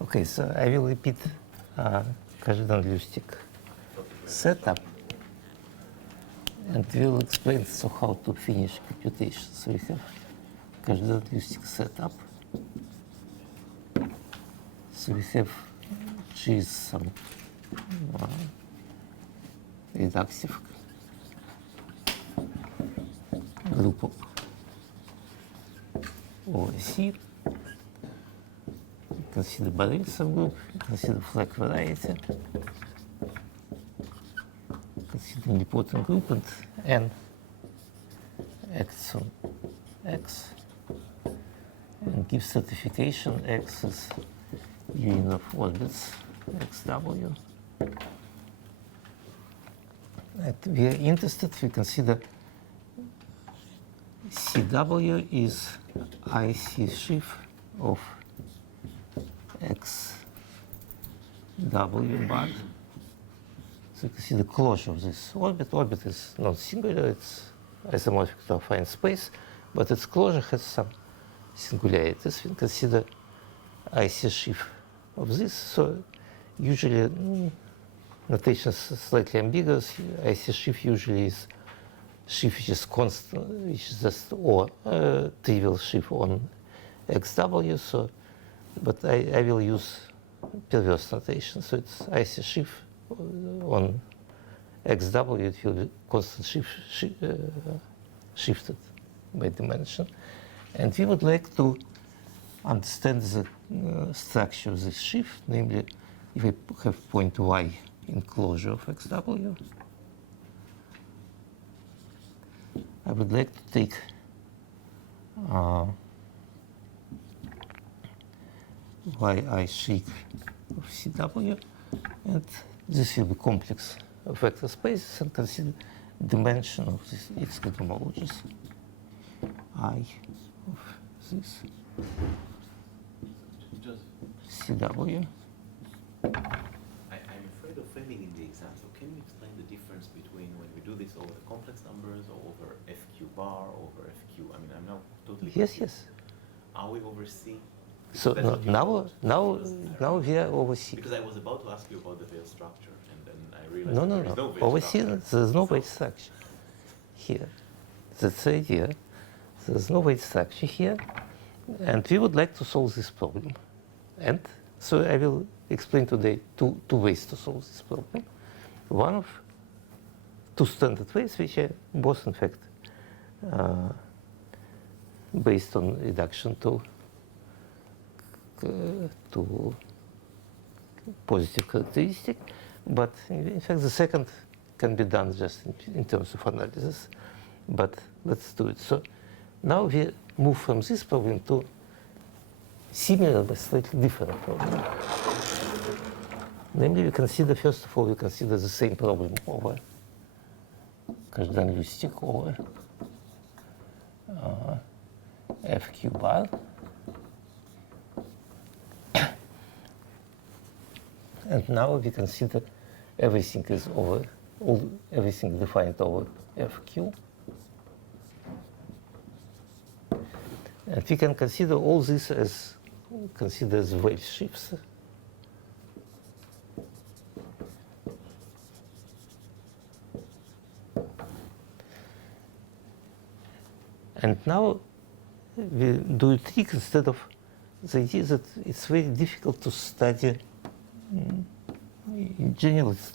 Okay, so I will repeat Kazhdan-Lusztig setup, and we will explain how to finish computation. So we have Kazhdan-Lusztig setup. So we have G is some reductive group of over C. Consider Borel subgroup, consider flag variety, consider nilpotent group, and N acts on X, and give certification X is union of orbits XW. And we are interested, we consider CW is IC sheaf of XW bar. So you can see the closure of this orbit. Orbit is not singular, it's isomorphic to affine space, but its closure has some singularities. We consider IC sheaf of this. So usually, notation is slightly ambiguous. IC sheaf usually is sheaf which is constant, which is just or trivial sheaf on XW. So, but I will use perverse notation. So it's IC sheaf on XW. It will be constant shifted by dimension. And we would like to understand the structure of this shift, namely, if I have point Y in closure of XW, I would like to take yi sheaf of CW, and this will be complex of vector spaces, and consider dimension of this X homologies I of this CW. I'm afraid of failing in the exam, so can you explain the difference between when we do this over the complex numbers or over FQ bar, over FQ? I mean, I'm now totally Yes, confused. yes. Are we over C? So now we are over C. Because I was about to ask you about the veil structure, and then I realized No, there is no veil over C, structure. there's no weight structure here. That's the idea. There's no weight structure here, and we would like to solve this problem. And so I will explain today two ways to solve this problem. One of two standard ways, which are both, in fact, based on reduction to positive characteristic, but in fact the second can be done just in terms of analysis. But let's do it. So now we move from this problem to similar but slightly different problem. Namely, we consider, first of all, we consider the same problem over Kazhdan-Lusztig over FQ bar. And now we consider everything is over, everything defined over FQ. And we can consider all this as wave shifts. And now we do a trick instead of the idea that it's very difficult to study. In general, it's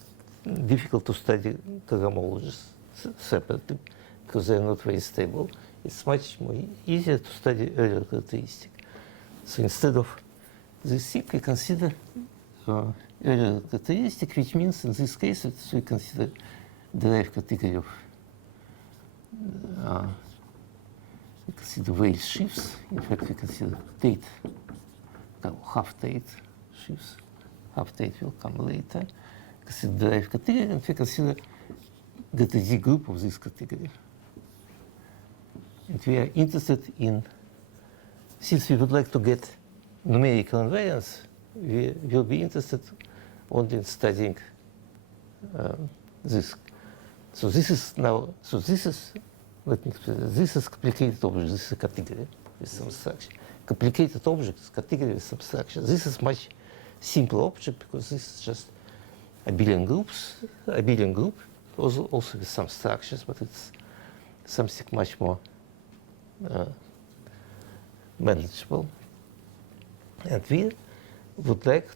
difficult to study cohomologies separately because they're not very stable. It's much more easier to study earlier characteristic. So instead of this trick, we consider earlier characteristic, which means in this case we consider derived category of we consider Weyl shifts. In fact, we consider Tate, half Tate shifts. Half Tate will come later. Consider derived category, and we consider GTZ group of this category. And we are interested in, since we would like to get numerical invariance, we will be interested only in studying this. So this is now, let me explain, this is complicated object, this is a category with some structure. Complicated object is category with some structure. This is much simple object because this is just abelian group, also with some structures, but it's something much more manageable. And we would like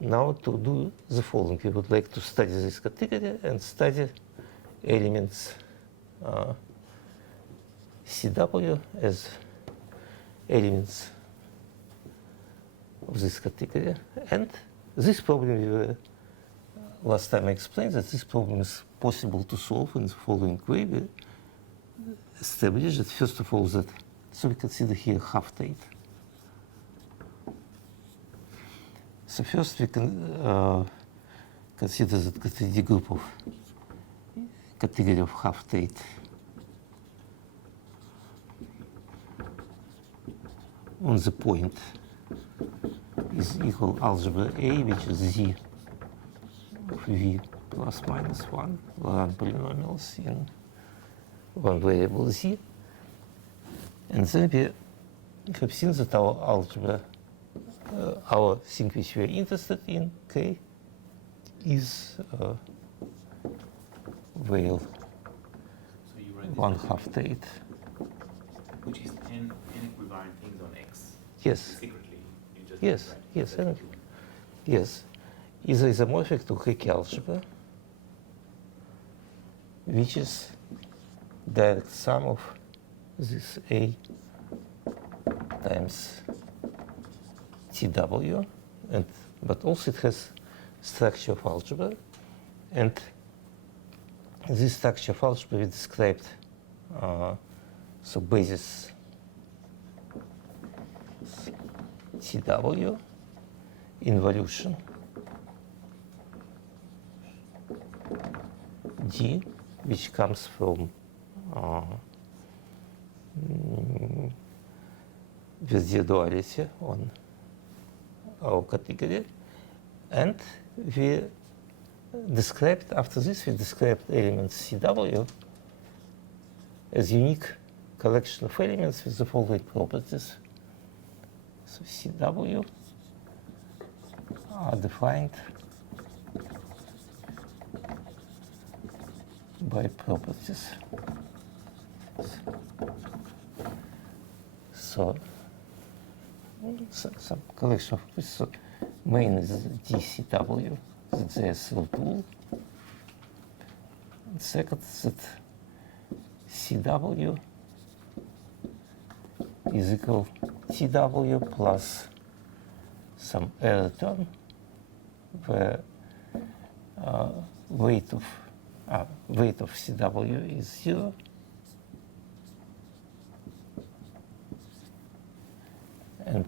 now to do the following. We would like to study this category and study elements CW as elements of this category. And this problem, last time I explained that this problem is possible to solve in the following way. We establish that, first of all, that, so we consider here half-tate. So first we can consider that category group of category of half-tate on the point is equal algebra A, which is Z of V plus minus 1 Laurent polynomials in one variable Z. And then we have seen that our algebra, our thing which we are interested in, K, is Weyl So you write this 1/2-tate. which is n equivalent things on X. Yes. Secretly, you just Yes, write yes, that and- you- Yes, is isomorphic to Hecke algebra, which is direct sum of this A times TW, and but also it has structure of algebra, and this structure of algebra we described. So basis TW involution D, which comes from with the duality on our category, and we described, after this we described elements CW as unique collection of elements with the following properties. So CW are defined by properties. So some collection of properties. So main is DCW, that's the SL tool. And second is that CW is equal TW plus some error term, where weight of CW is 0, and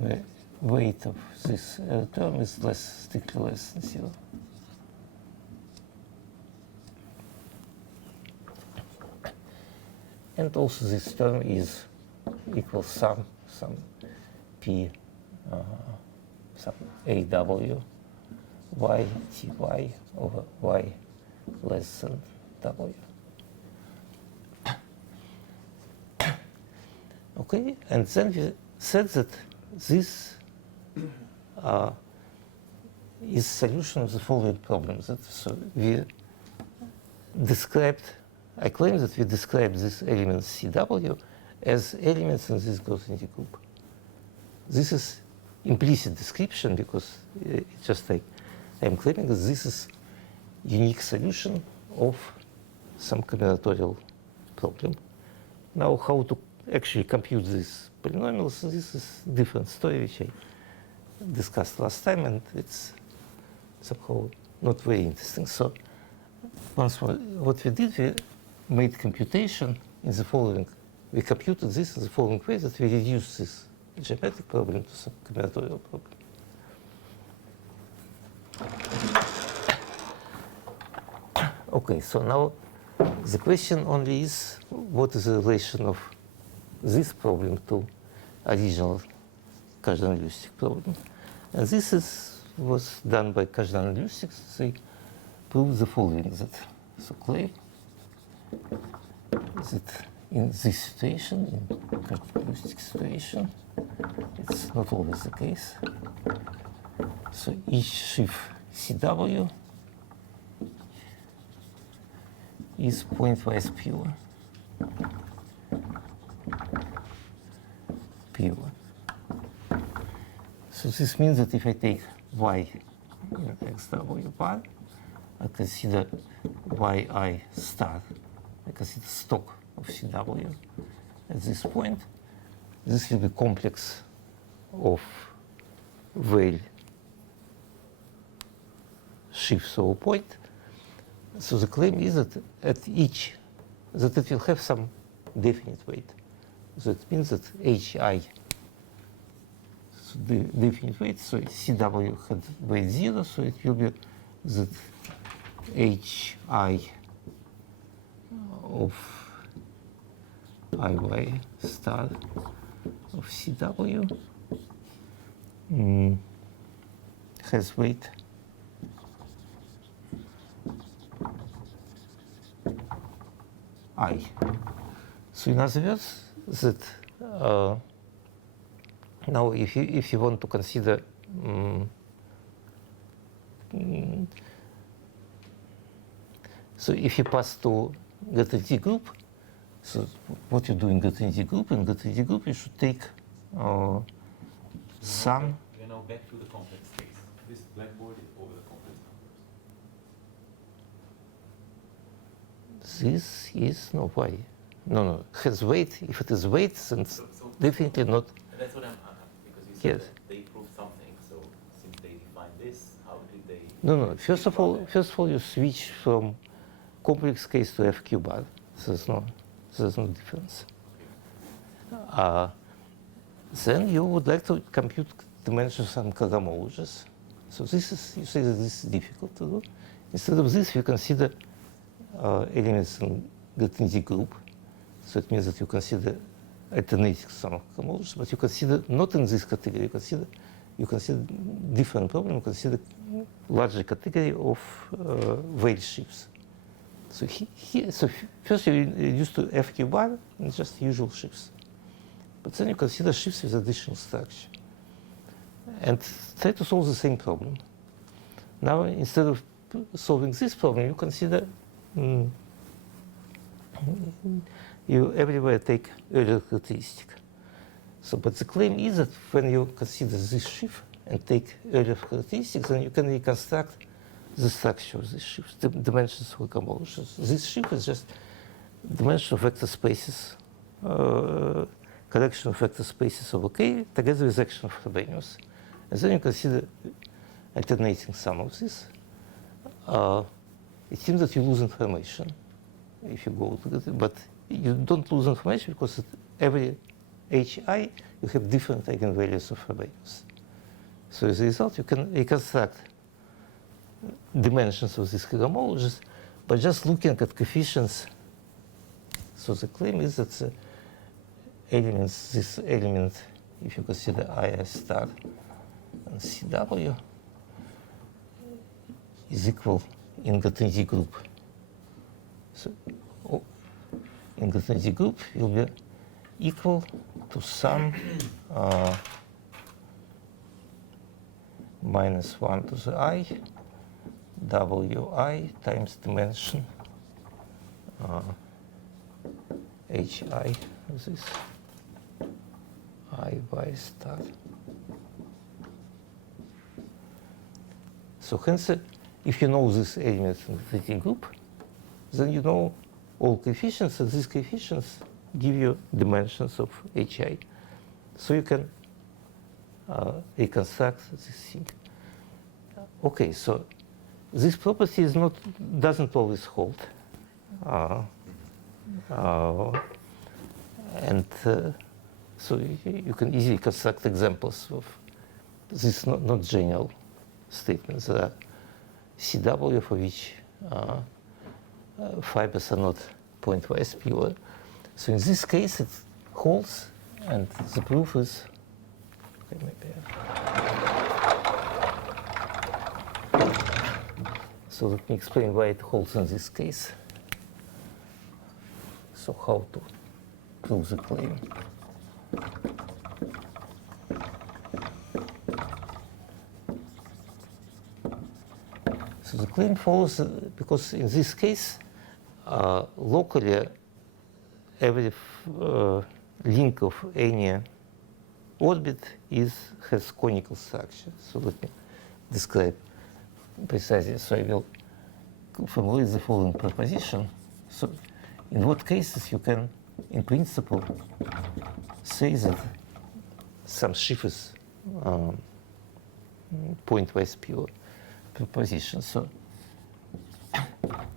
the weight of this error term is strictly less than 0. And also this term is equal some P, some AW, Y, TY over Y less than W. Okay, and then we said that this is solution of the following problem. So we described, I claim that we described this element CW as elements in this Grothendieck group. This is implicit description because it's just like I'm claiming that this is unique solution of some combinatorial problem. Now, how to actually compute these polynomials, this is a different story which I discussed last time, and it's somehow not very interesting. So once more, what we did, we made computation in the following. We computed this in the following way, that we reduced this geometric problem to some combinatorial problem. Okay, so now the question only is, what is the relation of this problem to original Kazhdan-Lusztig problem? And this was done by Kazhdan and Lusztig. They proved the following, that so claim that in this situation, in Kazhdan-Lusztig situation, it's not always the case, So each sheaf CW is pointwise pure. Pure. So this means that if I take y in xw bar, I consider yi star, I consider stock of CW at this point. This will be complex of Weyl shifts over point. So the claim is that at each, that it will have some definite weight. So it means that hi, so the definite weight, so CW had weight 0, so it will be that hi of iy star of CW has weight I. So in other words, that now if you want to consider so if you pass to GTD group, so what you do in GTD group, you should take some. We're now back to the complex case. This blackboard is over the complex numbers. This is no why. No, has weight. If it is weight, then it's definitely not. That's what I'm because you said Yes. that they proved something. So since they defined this, how did they? No. First of all, you switch from complex case to FQ bar. There's no difference. Then you would like to compute dimensions and cohomologies. So this is, you say that this is difficult to do. Instead of this, you consider elements in GTD group. So it means that you consider alternating sum of cohomologies, but you consider not in this category. You consider different problem. You consider larger category of Weyl shifts. So first you reduce to FQ bar and just usual shifts. But then you consider shifts with additional structure. And try to solve the same problem. Now, instead of solving this problem, you consider, you everywhere take Euler characteristic. So, but the claim is that when you consider this shift and take Euler characteristics, then you can reconstruct the structure of this shift, the dimensions of cohomologies. This shift is just dimension of vector spaces, collection of vector spaces over K together with action of Frobenius. And then you consider alternating sum of this. It seems that you lose information if you go to it, but you don't lose information because at every hi you have different eigenvalues of Frobenius. So as a result, you can reconstruct dimensions of these cohomologies by just looking at coefficients. So the claim is that the elements, this element, if you consider I star and CW, is equal in GTD group. So in GTD group will be equal to sum minus 1 to the I Wi times dimension hi this iy star. So hence, if you know this element in the GTD group, then you know all coefficients, and these coefficients give you dimensions of hi. So you can reconstruct this thing. Okay, so this property doesn't always hold. So you can easily construct examples of this not general statements. There are CW for which fibers are not pointwise pure. So in this case, it holds, and the proof is, okay, maybe. So let me explain why it holds in this case. So how to prove the claim. So the claim follows because in this case, locally, every link of any orbit has conical structure. So let me describe precisely. So I will formulate the following proposition. So in what cases you can, in principle, say that some sheaf is pointwise pure proposition. So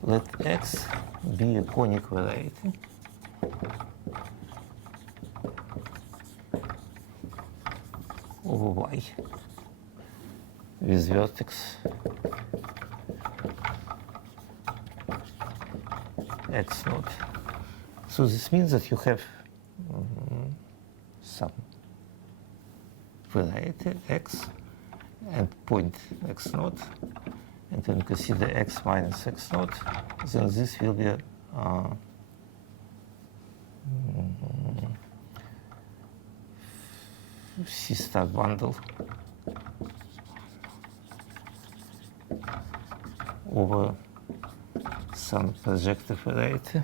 let X be a conic variety over Y with vertex X naught. So this means that you have some variety X and point X naught, and when you consider X minus X naught, then this will be a C star bundle over some projective variety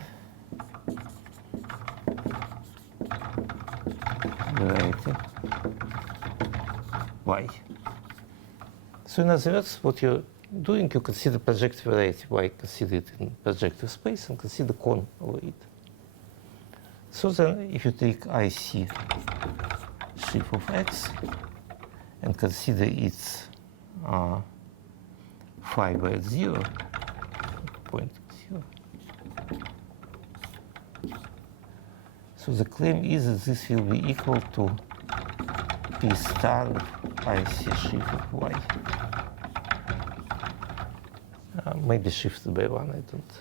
Y. So in other words, what you're doing, you consider projective variety Y, consider it in projective space, and consider con over it. So then if you take IC sheaf of X and consider its phi by 0, point 0. So the claim is that this will be equal to P star of IC sheaf of Y. Maybe shifted by 1, I don't.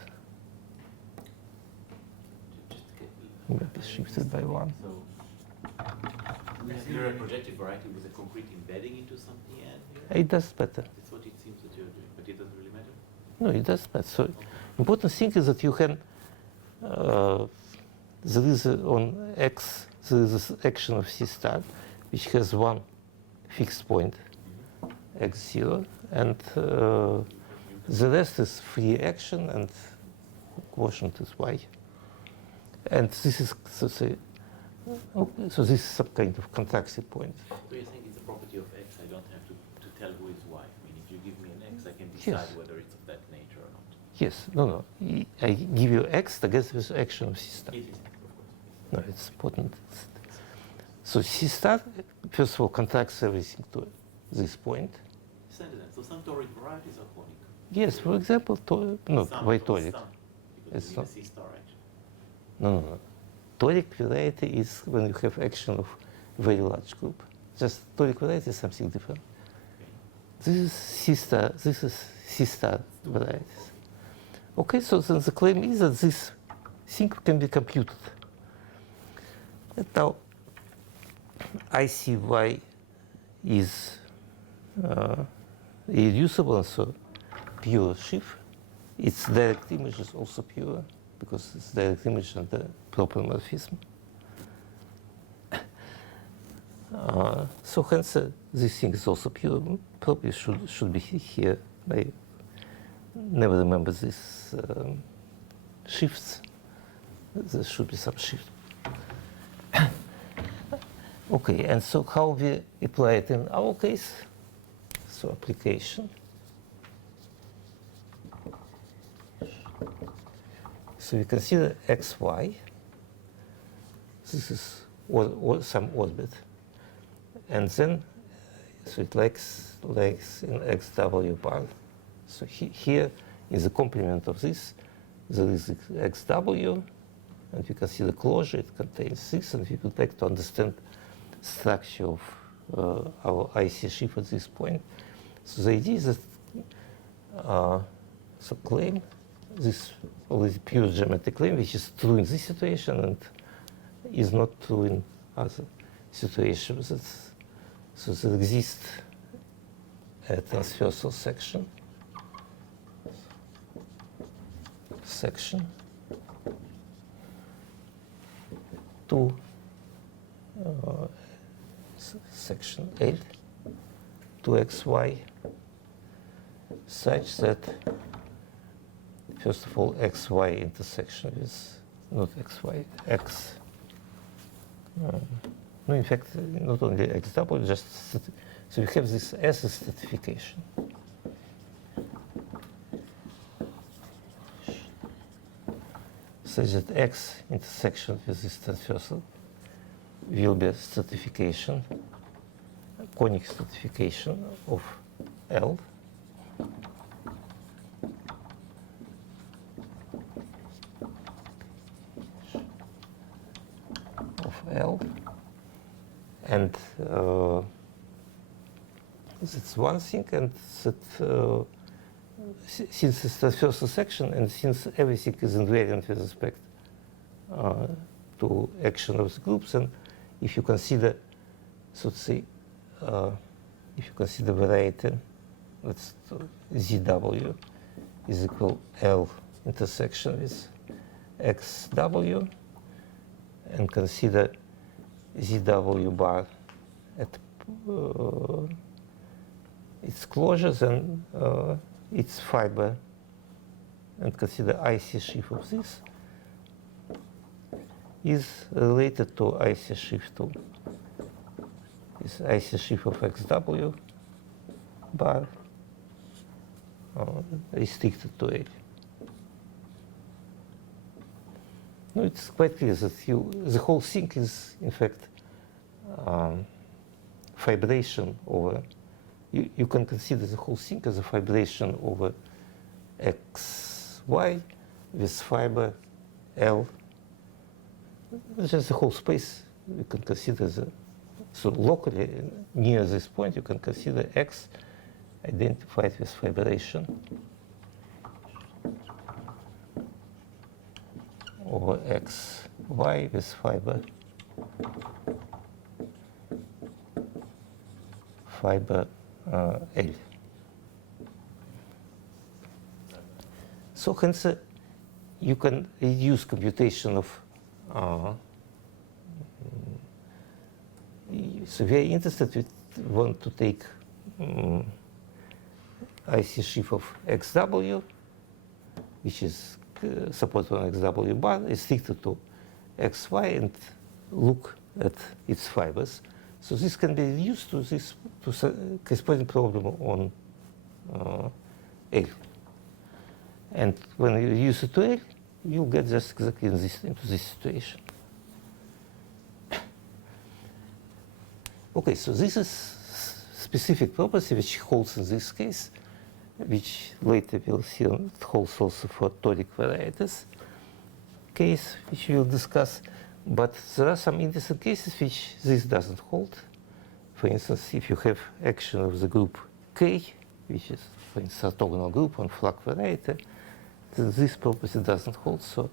Maybe shifted by 1. So you're a projective variety with a concrete embedding into something and here? It does better. That's what it seems that you're doing, but it doesn't really matter? No, it does matter. So important thing is that you can, there is on X, there is this action of C star, which has one fixed point, X0, and the rest is free action, and quotient is Y. And this is, so this is some kind of contraction point. So you're saying it's a property of X, I don't have to tell who is Y. I mean, if you give me an X, I can decide whether it's of that nature or not. Yes, no. I give you X together with action of C star. Yes, of course. No, it's important. So C star, first of all, contracts everything to this point. So some toric varieties are conic. Yes, for example, no, Some, why or toric? some, It's because you need not. a C star action. No. Toric variety is when you have action of very large group. Just toric variety is something different. Okay. This is C star varieties. Okay, so then the claim is that this thing can be computed. And now, ICY is irreducible, and so pure sheaf. Its direct image is also pure, because it's direct image and the proper morphism. So hence, this thing is also pure. Probably should be here. I never remember these shifts. There should be some shift. Okay, and so how we apply it in our case? So application. So we consider xy. This is some orbit. And then, so it lays in xw bar. So here, in the complement of this, there is xw, and we consider closure, it contains this, and we would like to understand structure of our IC sheaf at this point. So the idea is that, so claim, this always pure geometric claim, which is true in this situation and is not true in other situations. So there exists a transversal section to section L to xy such that, first of all, xy intersection with, not xy, x. No, in fact, not only xw, just, so we have this as a stratification. Such that x intersection with this transversal will be a stratification, a conic stratification of L. And that's one thing, and that since it's transversal section and since everything is invariant with respect to action of the groups, and if you consider, so to say, if you consider variety, let's ZW is equal L intersection with XW, and consider ZW bar at its closure, then its fiber, and consider IC shift of this is related to IC shift of is IC shift of XW bar restricted to L. No, it's quite clear that the whole thing is, in fact, fibration over. You can consider the whole thing as a fibration over xy with fiber L. Just the whole space you can consider so locally near this point you can consider x identified with fibration over xy with fiber L. So hence you can reduce computation of so we are interested, we want to take IC shift of XW, which is supported on XW bar, restricted to XY, and look at its fibers. So this can be reduced to this corresponding problem on L. And when you use it to L, you'll get just exactly into this situation. Okay, so this is specific property which holds in this case, which later we'll see it holds also for toric varieties case, which we'll discuss. But there are some interesting cases which this doesn't hold. For instance, if you have action of the group K, which is, for instance, orthogonal group on Flach variety, then this property doesn't hold. So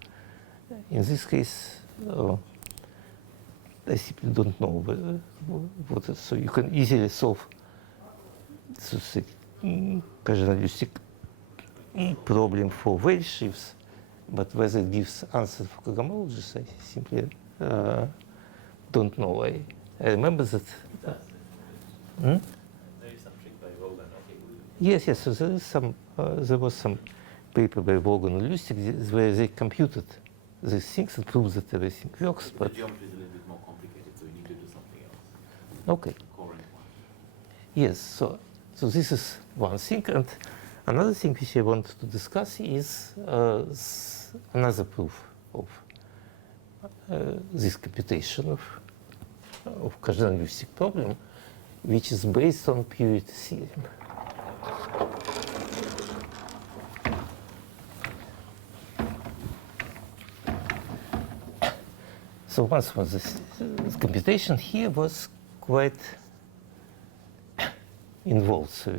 in this case, I simply don't know what is. So you can easily solve the cardinalistic problem for wedge shifts, but whether it gives answer for cosmologists, I simply don't know. I remember that. There is some trick by Vogan. Okay. Yes. So there is some. There was some paper by Vogan and Lustig where they computed these things and proved that everything works. But the geometry is a little bit more complicated, so we need to do something else. Okay. Current one. Yes. So this is one thing, and another thing which I want to discuss is another proof of this computation of cardinalistic problem, which is based on purity theorem. So once was this computation here was quite involved. So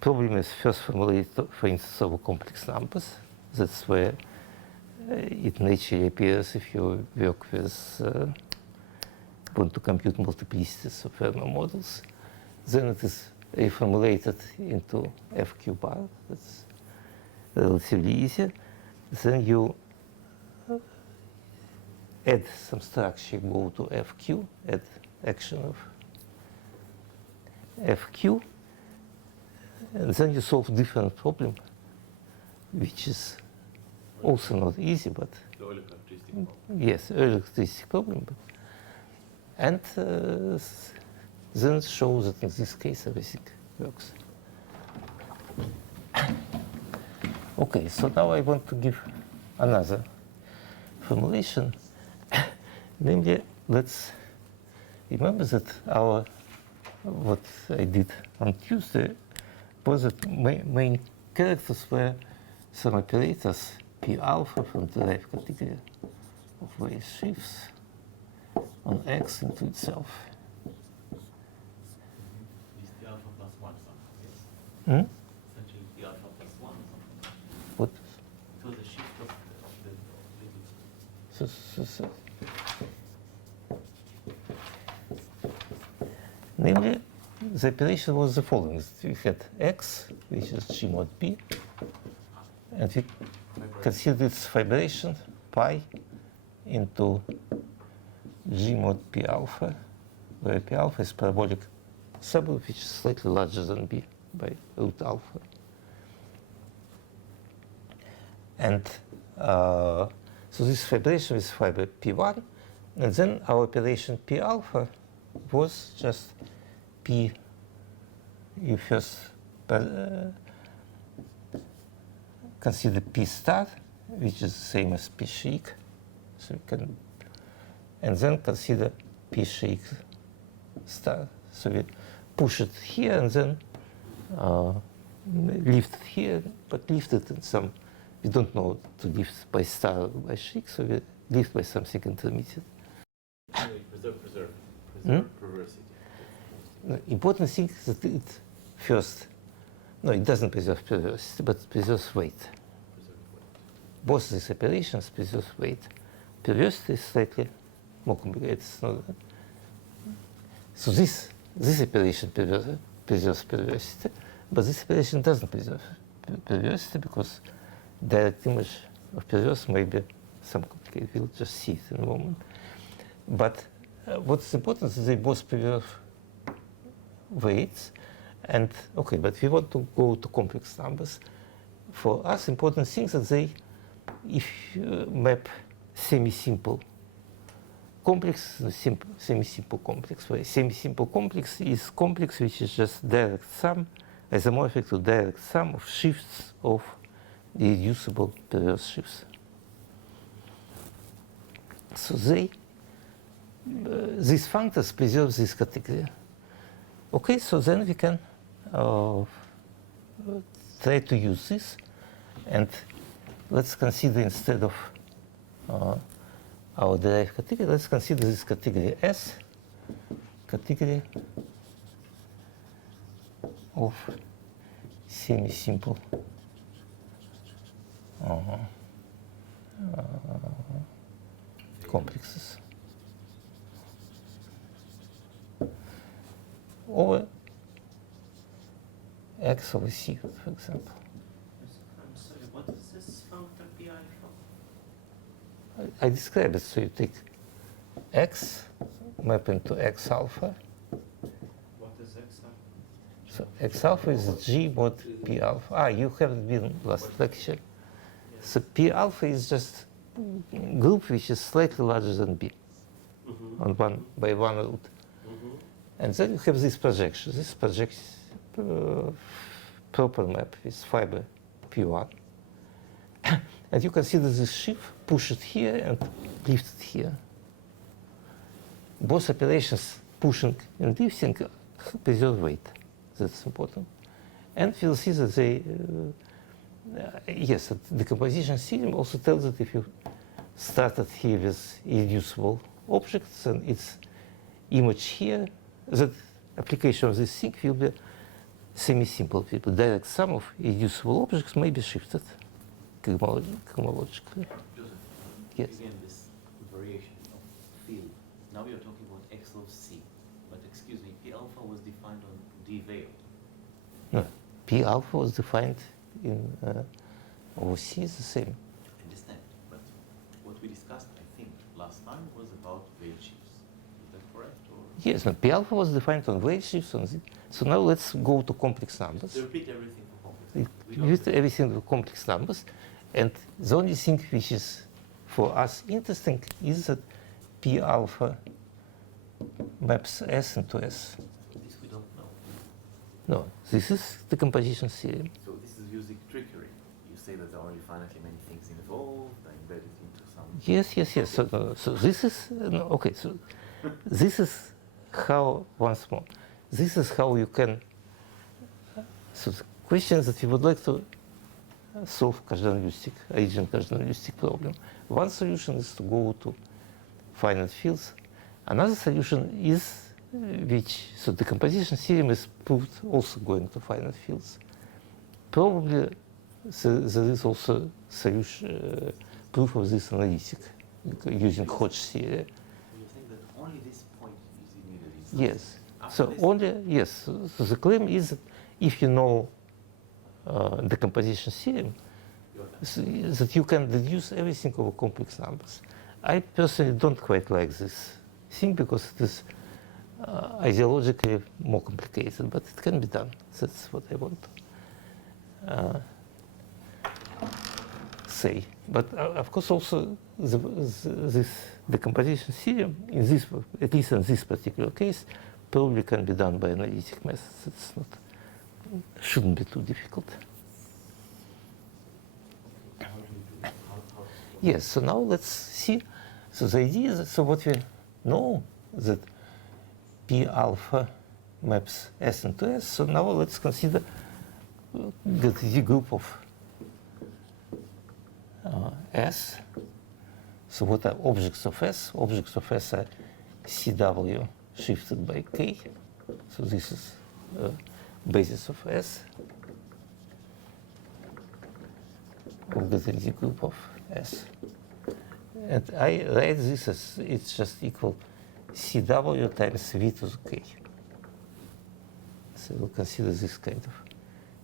problem is first formulated, for instance, over complex numbers. That's where it naturally appears if you work with want to compute multiplicities of Fermat models. Then it is reformulated into FQ bar. That's relatively easy. Then you add some structure, go to FQ, add action of FQ. And then you solve different problem, which is also not easy, but The Euler characteristic problem. yes, Euler characteristic problem. But, and then show that in this case everything works. Okay, so now I want to give another formulation. Namely, let's remember that what I did on Tuesday was that main characters were some operators P alpha from the derived category of wave shifts on X into itself. Is the alpha plus 1 something, yes? Hmm? Essentially the alpha plus 1 something. What? So the shift of the So, namely, the operation was the following. We had X, which is G mod P, and we considered its fibration pi into G mod P alpha, where P alpha is parabolic subgroup which is slightly larger than B by root alpha. And so this fibration is fiber P1, and then our operation P alpha was just P. You first consider P star, which is the same as P shake, so we can, and then consider P shake star. So we push it here and then lift it here, but lift it in some. We don't know to lift by star or by shake, so we lift by something intermediate. Preserve perversity. The important thing is that it first, no, it doesn't preserve perversity, but preserves weight. Both these operations preserve weight. Perversity is slightly more complicated. It's not, so this operation preserves perversity, but this operation doesn't preserve perversity because direct image of perverse may be some complicated. We'll just see it in a moment. But what's important is they both preserve weights. And okay, but we want to go to complex numbers. For us, important things that they, if you map semi-simple complex, semi-simple complex, where semi-simple complex is complex which is just direct sum, isomorphic to direct sum of shifts of irreducible perverse shifts. So they, these functors preserve this category. Okay, so then we can try to use this, and let's consider instead of our derived category, let's consider this category S, category of semi-simple complexes over X over C, for example. I'm sorry, what is this functor Pi alpha? I describe it. So you take X, map into X alpha. What is X alpha? So X alpha is G mod P alpha. Ah, you haven't been last lecture. So P alpha is just group which is slightly larger than B on one by one root. And then you have this projection. This projects proper map with fiber P1. And you consider this shift, push it here and lift it here. Both operations, pushing and lifting, preserve weight. That's important. And we'll see that they, yes, the decomposition theorem also tells that if you started here with irreducible objects and its image here, that application of this thing will be semi-simple. The direct sum of irreducible objects may be shifted cosmologically. Joseph, Yes. again, this variation of field. Now we are talking about X of C, but excuse me, P alpha was defined on D veil. No, P alpha was defined in OC is the same. I understand, but what we discussed, I think, last time was about veil shifts. Is that correct? Or Yes, no, P alpha was defined on weight shifts, on the, So now let's go to complex numbers. So repeat everything for complex. We We don't- use everything with complex numbers, and the only thing which is for us interesting is that P alpha maps S into S. This we don't know. No, this is the composition theorem. So this is using trickery. You say that there are only finitely many things involved. I embed it into some. Yes. So this is no, okay. So this is how once more. This is how you can. So the question that we would like to solve Kazhdan-Lusztig, agent Kazhdan-Lusztig problem. One solution is to go to finite fields. Another solution is so the composition theorem is proved also going to finite fields. Probably there is also solution, proof of this analytic using Hodge theory. You think that only this point is needed. Yes. After So this- only yes. So the claim is that if you know the composition theorem, You're done. so that you can deduce everything over complex numbers. I personally don't quite like this thing because it is ideologically more complicated, but it can be done. That's what I want to say. But of course, also this decomposition theorem, in this, at least in this particular case, probably can be done by analytic methods. It's not, shouldn't be too difficult. Yes, so now let's see. So the idea is that, so what we know that P alpha maps S into S. So now let's consider the group of S. So what are objects of S? Objects of S are CW shifted by K. So this is basis of S. Of the group of S. And I write this as it's just equal CW times V to the K. So we'll consider this kind of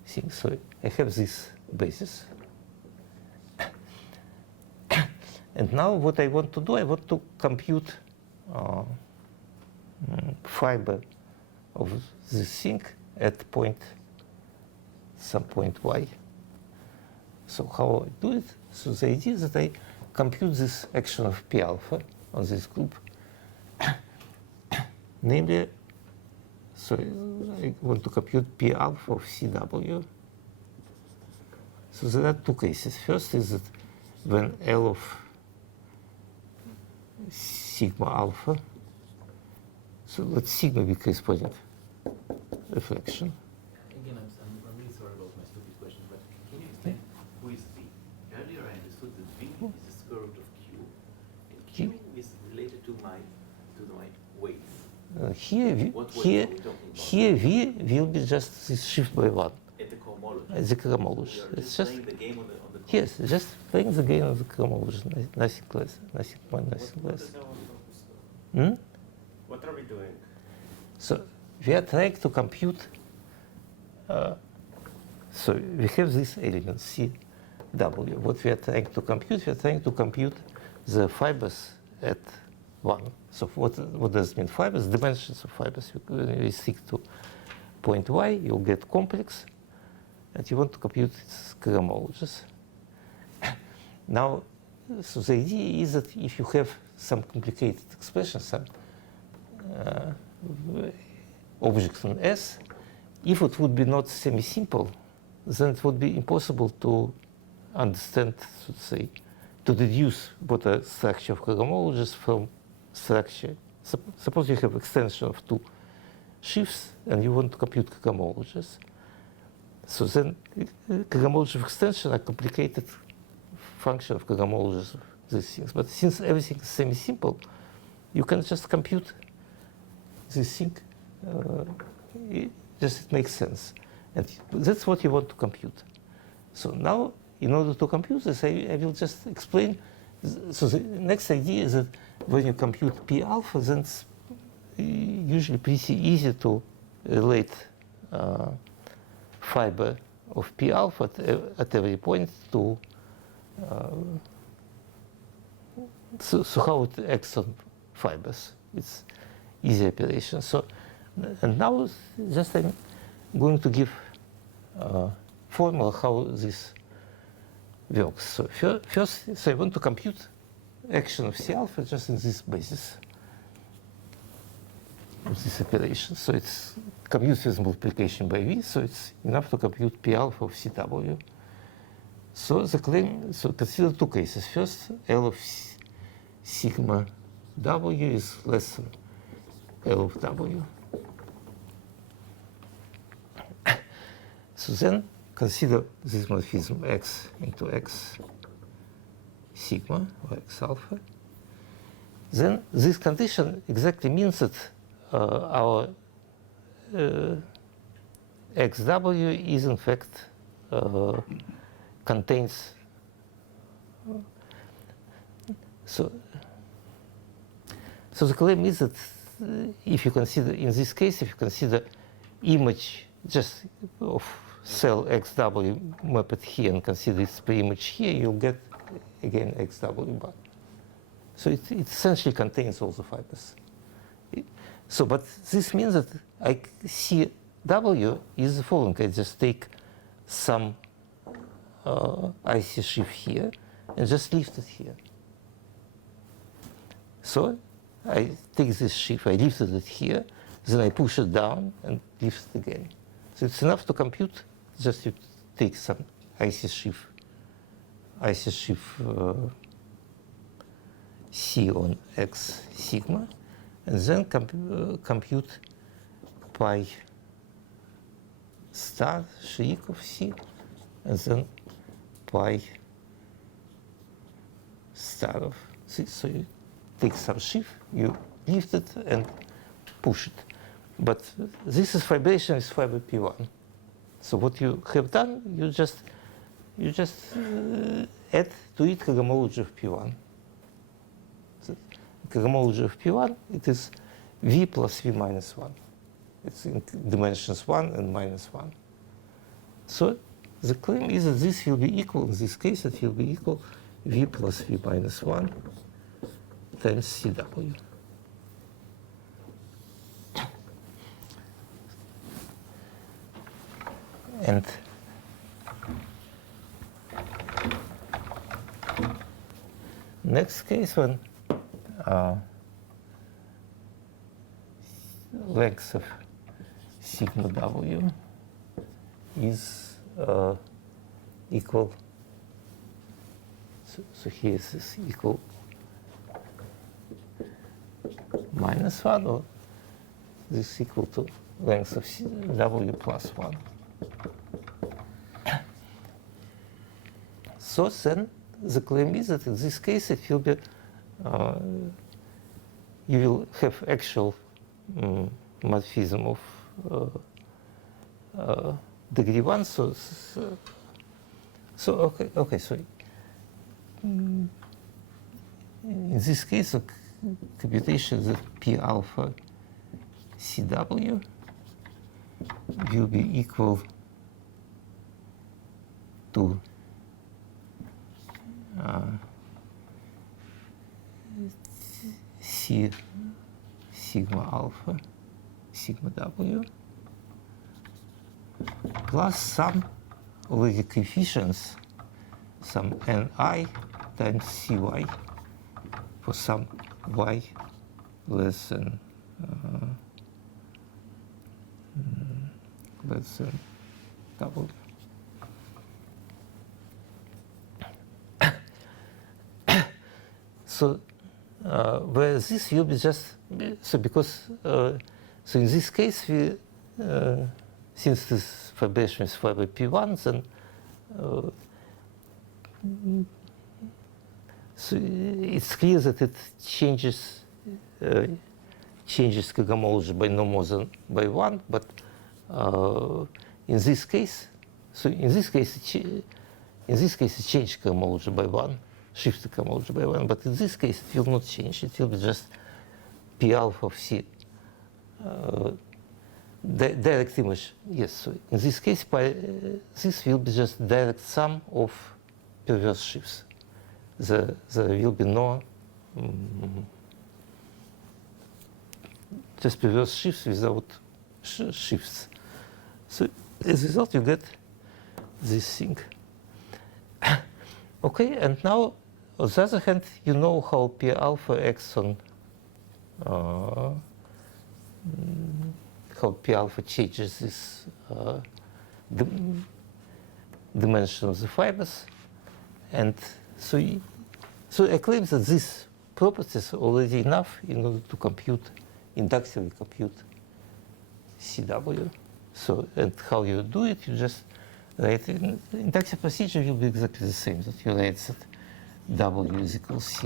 thing. So I have this basis. And now what I want to do, I want to compute fiber of this thing at some point y. So how I do it? So the idea is that I compute this action of P alpha on this group. Namely, so I want to compute P alpha of CW. So there are two cases. First is that when L of sigma alpha, so let sigma be corresponding reflection. Again, I'm really sorry about my stupid question, but can you explain who is V? Earlier I understood that V is the square root of Q, and Q is related to my weight. Here V will be just this shift by one. At the cohomology. At the cohomology. We are It's just just playing the game on the yes, just playing the game of the cohomology, nothing less, nothing more, nothing What less. is our focus though? Hmm? What are we doing? So we are trying to compute. So we have this element CW. What we are trying to compute the fibers at one. So what does it mean? Fibers, dimensions of fibers. When we stick to point y, you'll get complex, and you want to compute its cohomologies. Now, so the idea is that if you have some complicated expression, some objects in S, if it would be not semi-simple, then it would be impossible to understand, so to say, to deduce what a structure of cohomologies from structure. Suppose you have extension of two shifts and you want to compute cohomologies. So then cohomology of extension are complicated function of cohomologies of these things. But since everything is semi-simple, you can just compute this thing. It makes sense. And that's what you want to compute. So now, in order to compute this, I will just explain. So the next idea is that when you compute P alpha, then it's usually pretty easy to relate fiber of P alpha at every point to so how it acts on fibers. It's easy operation. So And now just I'm going to give formula how this works. So first, so I want to compute action of C alpha just in this basis of this operation. So it's commutes with multiplication by V, so it's enough to compute P alpha of CW. So the claim, so consider two cases. First, L of sigma W is less than L of W. So then consider this morphism X into X sigma or X alpha. Then this condition exactly means that our XW is in fact contains so the claim is that if you consider, in this case, if you consider image just of cell XW mapped here and consider its pre-image here, you'll get again XW bar. So it essentially contains all the fibers. So, but this means that I see W is the following. I just take some IC sheaf here and just lift it here. So I take this sheaf, I lifted it here, then I push it down and lift it again. So it's enough to compute, just you take some IC sheaf C on X sigma, and then compute pi star sheik of C, and then pi star of C. So you take some sheaf, you lift it and push it. But this is fibration with fiber P1. So what you have done, you just add to it cohomology of P1. So cohomology of P1, it is V plus V minus 1. It's in dimensions 1 and minus 1. So the claim is that this will be equal, in this case, it will be equal V plus V minus 1 times CW. And next case, when length of sigma W is equal, so here is this equal minus 1, or this equal to length of W plus 1. So then the claim is that in this case it will be, you will have actual morphism of degree 1. So okay. So in this case, the computation of P alpha CW will be equal to C sigma alpha sigma W plus some of the coefficients, some Ni times Cy for some y less than W. So where this will be just, so because, so in this case, we, since this fibration is fiber P1, then so it's clear that it changes cohomology by no more than by 1, but in this case, so in this case it changed cohomology by 1, shifted cohomology by 1, but in this case it will not change. It will be just P alpha of C, direct image. Yes. So in this case, this will be just direct sum of perverse shifts. There will be no just perverse shifts without shifts. So as a result, you get this thing. Okay, and now, on the other hand, you know how P alpha acts on, how P alpha changes this dimension of the fibers. And so, so I claim that these properties are already enough in order to compute, inductively compute CW. So, and how you do it, you just write, in inductive procedure will be exactly the same, that you write that W is equals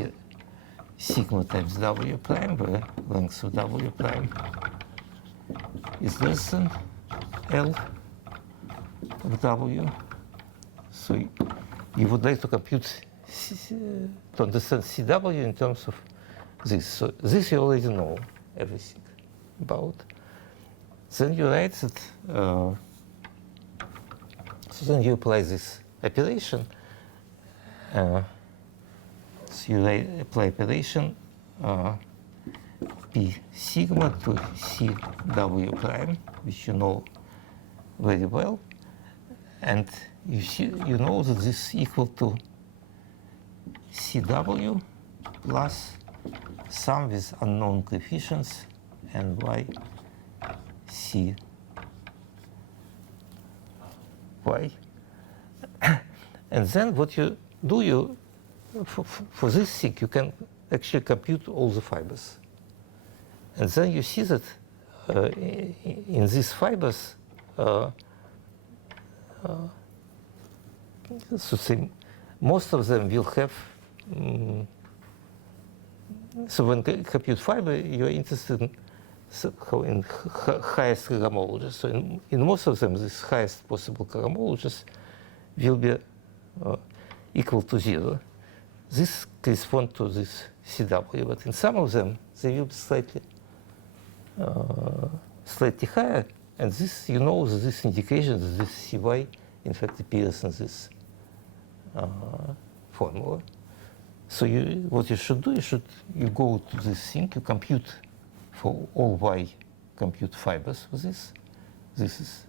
sigma times W prime, where length of W prime is less than L of W. So you would like to compute, to understand CW in terms of this. So this you already know everything about. Then you write that, so then you apply this operation. So you apply operation P sigma to CW prime, which you know very well. And you know that this is equal to CW plus sum with unknown coefficients and y C y. And then what you do, for this thing, you can actually compute all the fibers. And then you see that in these fibers, so say, most of them will have, so when you compute fiber, you're interested in highest cohomologies. So in most of them, this highest possible cohomologies will be equal to 0. This corresponds to this CW, but in some of them, they will be slightly higher. And this, you know, that this indication that this CY, in fact, appears in this formula. So what you should do, you go to this thing, you compute for all y, compute fibers for this. This is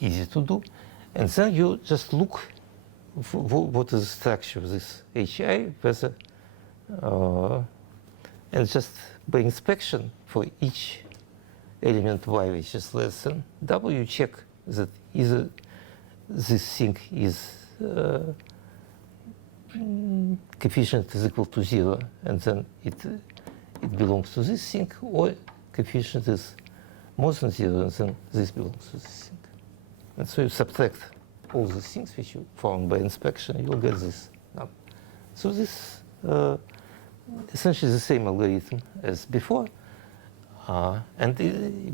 easy to do. And then you just look for what is the structure of this HI, whether, and just by inspection for each element y which is less than W, you check that either this thing is coefficient is equal to 0, and then it belongs to this thing, or coefficient is more than 0, and then this belongs to this thing. And so you subtract all the things which you found by inspection, you'll get this number. So this essentially the same algorithm as before. And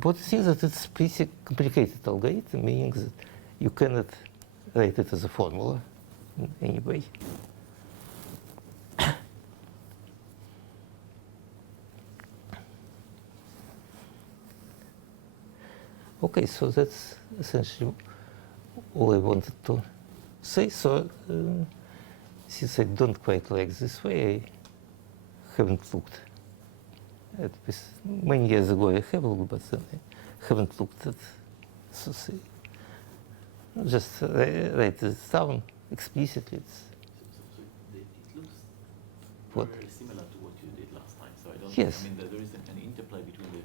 what it seems that it's pretty complicated algorithm, meaning that you cannot write it as a formula in any way. Okay, so that's essentially all I wanted to say. So since I don't quite like this way, I haven't looked at this. Many years ago I have looked, but then I haven't looked at, so say, just write this down explicitly. So it looks What? very similar to what you did last time. So I don't. Yes. I mean, there is an interplay between the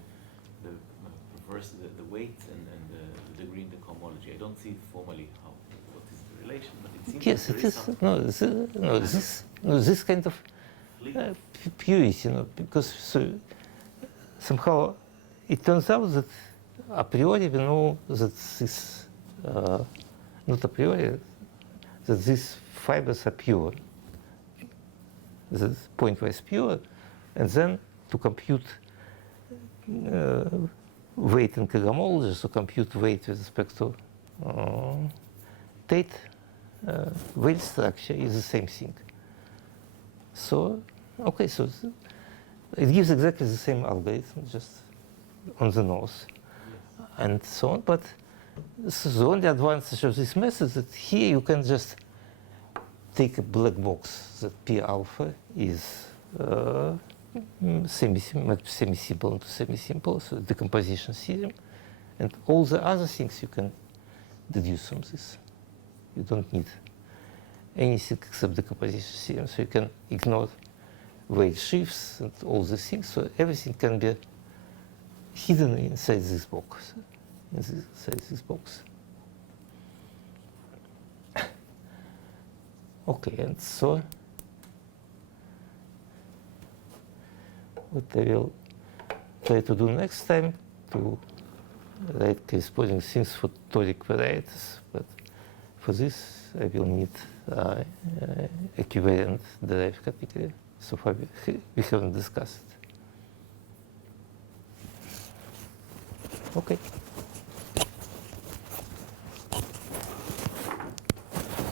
weight and the degree in the cohomology. I don't see formally what is the relation, but it seems Yes, that it there is. This kind of purity, because somehow it turns out that a priori we know that this, not a priori, that these fibers are pure, that pointwise pure, and then to compute weight in cohomology, so compute weight with respect to Tate weight structure is the same thing. So, okay, so it gives exactly the same algorithm, just on the nose, and so on. But the only advantage of this method is that here you can just take a black box that P alpha is semi-simple into semi-simple, so decomposition theorem, and all the other things you can deduce from this. You don't need anything except decomposition theorem, so you can ignore weight shifts and all these things, so everything can be hidden inside this box, inside this box. Okay, and so what I will try to do next time to write corresponding things for toric varieties, but for this I will need equivariant derived category. So far we haven't discussed it. Okay.